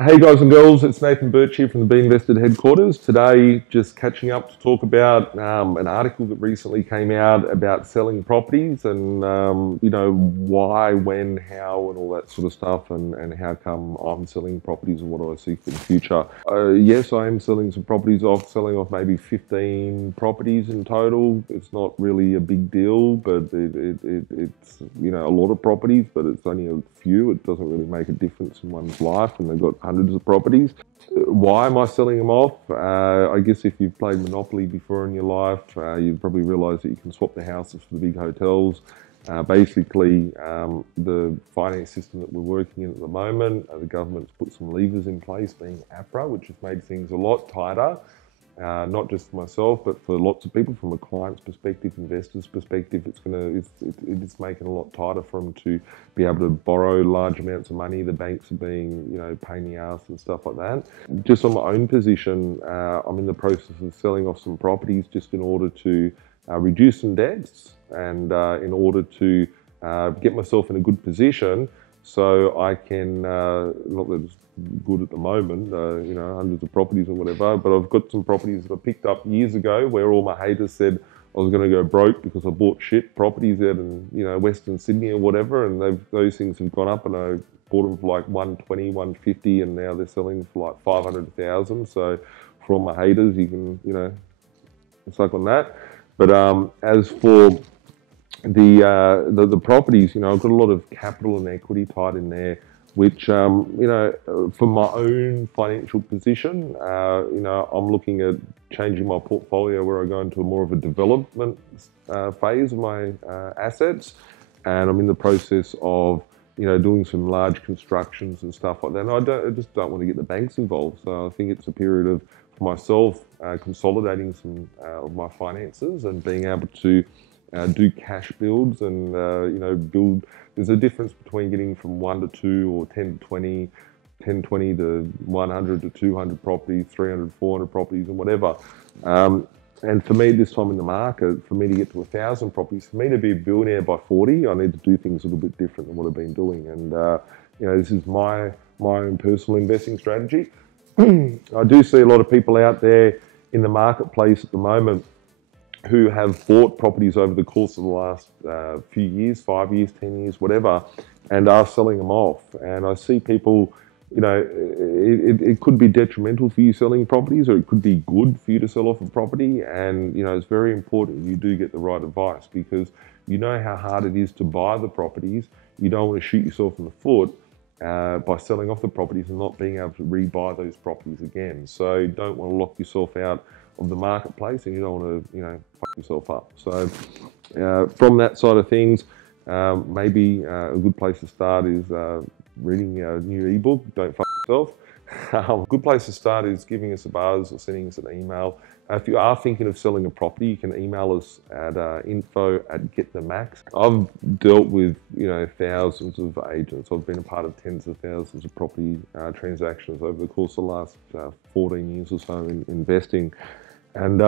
Hey guys and girls, it's Nathan Birch here from the B.Invested headquarters. Today, just catching up to talk about an article that recently came out about selling properties and, why, when, how, and all that sort of stuff, and how come I'm selling properties and what do I see for the future. Yes, I am selling some properties off, selling off maybe 15 properties in total. It's not really a big deal, but it's, a lot of properties, but it's only a few. It doesn't really make a difference in one's life, and they've got hundreds of properties. Why am I selling them off? I guess if you've played Monopoly before in your life, you've probably realised that you can swap the houses for the big hotels. Basically, the finance system that we're working in at the moment, the government's put some levers in place, being APRA, which has made things a lot tighter. Not just for myself, but for lots of people, from a client's perspective, investors' perspective, it's making it a lot tighter for them to be able to borrow large amounts of money. The banks are being, pain in the ass and stuff like that. Just on my own position, I'm in the process of selling off some properties just in order to reduce some debts and in order to get myself in a good position so I can, not that it's good at the moment, hundreds of properties or whatever, but I've got some properties that I picked up years ago where all my haters said I was going to go broke because I bought shit properties out in, Western Sydney or whatever, and those things have gone up, and I bought them for like 120, 150, and now they're selling for like 500,000. So for all my haters, you can, suck on that. But as for the properties, I've got a lot of capital and equity tied in there, which, for my own financial position, I'm looking at changing my portfolio where I go into more of a development phase of my assets, and I'm in the process of, doing some large constructions and stuff like that. And I just don't want to get the banks involved. So I think it's a period of, for myself, consolidating some of my finances and being able to do cash builds and, build. There's a difference between getting from 1 to 2 or 10 to 20, 10, 20 to 100 to 200 properties, 300, 400 properties and whatever. And for me, this time in the market, for me to get to 1,000 properties, for me to be a billionaire by 40, I need to do things a little bit different than what I've been doing. And, this is my own personal investing strategy. I do see a lot of people out there in the marketplace at the moment who have bought properties over the course of the last few years, 5 years, 10 years, whatever, and are selling them off. And I see people, it could be detrimental for you selling properties, or it could be good for you to sell off a property. And, it's very important you do get the right advice, because you know how hard it is to buy the properties. You don't want to shoot yourself in the foot by selling off the properties and not being able to rebuy those properties again. So you don't want to lock yourself out of the marketplace, and you don't want to, fuck yourself up. So from that side of things, maybe a good place to start is reading our new ebook, Don't Fuck Yourself. A good place to start is giving us a buzz or sending us an email. If you are thinking of selling a property, you can email us at info@getthemax. I've dealt with, thousands of agents. I've been a part of tens of thousands of property transactions over the course of the last 14 years or so in investing. And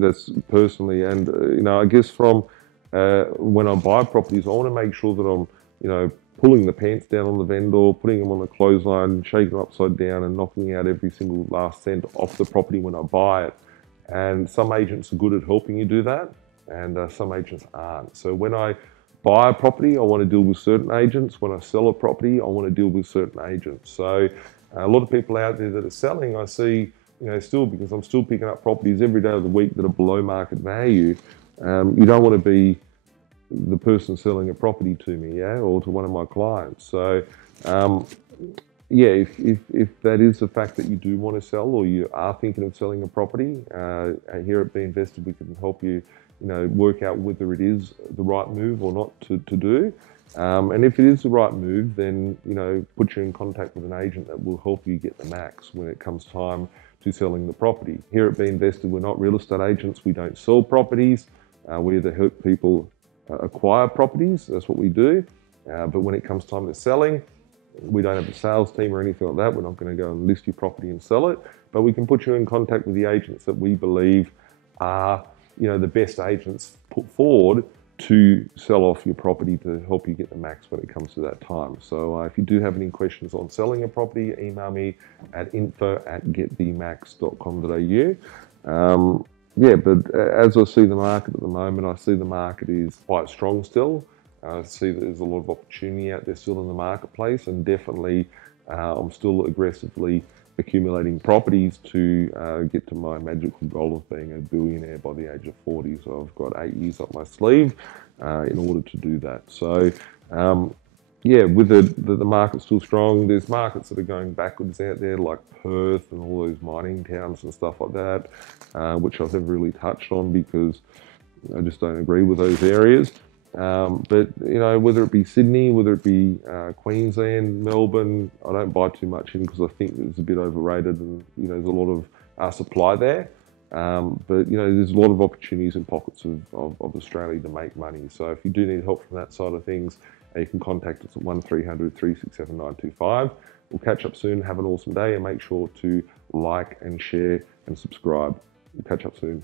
that's personally, and, I guess from when I buy properties, I want to make sure that I'm, pulling the pants down on the vendor, putting them on the clothesline, shaking them upside down and knocking out every single last cent off the property when I buy it. And some agents are good at helping you do that, and some agents aren't. So when I buy a property, I want to deal with certain agents. When I sell a property, I want to deal with certain agents. So a lot of people out there that are selling, I see, still, because I'm still picking up properties every day of the week that are below market value. You don't want to be the person selling a property to me, or to one of my clients. So, if that is the fact that you do want to sell, or you are thinking of selling a property, here at B.Invested, we can help you, work out whether it is the right move or not to do. And if it is the right move, then, put you in contact with an agent that will help you get the max when it comes time to selling the property. Here at B.Invested, we're not real estate agents. We don't sell properties. We either help people acquire properties. That's what we do. But when it comes time to selling, we don't have a sales team or anything like that. We're not going to go and list your property and sell it, but we can put you in contact with the agents that we believe are, the best agents put forward to sell off your property to help you get the max when it comes to that time. So if you do have any questions on selling a property, email me at info@getthemax.com.au. Yeah, but as I see the market at the moment, I see the market is quite strong still. I see that there's a lot of opportunity out there still in the marketplace, and definitely I'm still aggressively accumulating properties to get to my magical goal of being a billionaire by the age of 40. So I've got 8 years up my sleeve in order to do that. So yeah, with the market's still strong. There's markets that are going backwards out there, like Perth and all those mining towns and stuff like that, which I've never really touched on because I just don't agree with those areas. But you know, whether it be Sydney, whether it be Queensland, Melbourne, I don't buy too much in because I think it's a bit overrated, and you know, there's a lot of supply there. But you know, there's a lot of opportunities in pockets of Australia to make money. So if you do need help from that side of things, you can contact us at 1300 367 925. We'll catch up soon. Have an awesome day, and make sure to like and share and subscribe. We'll catch up soon.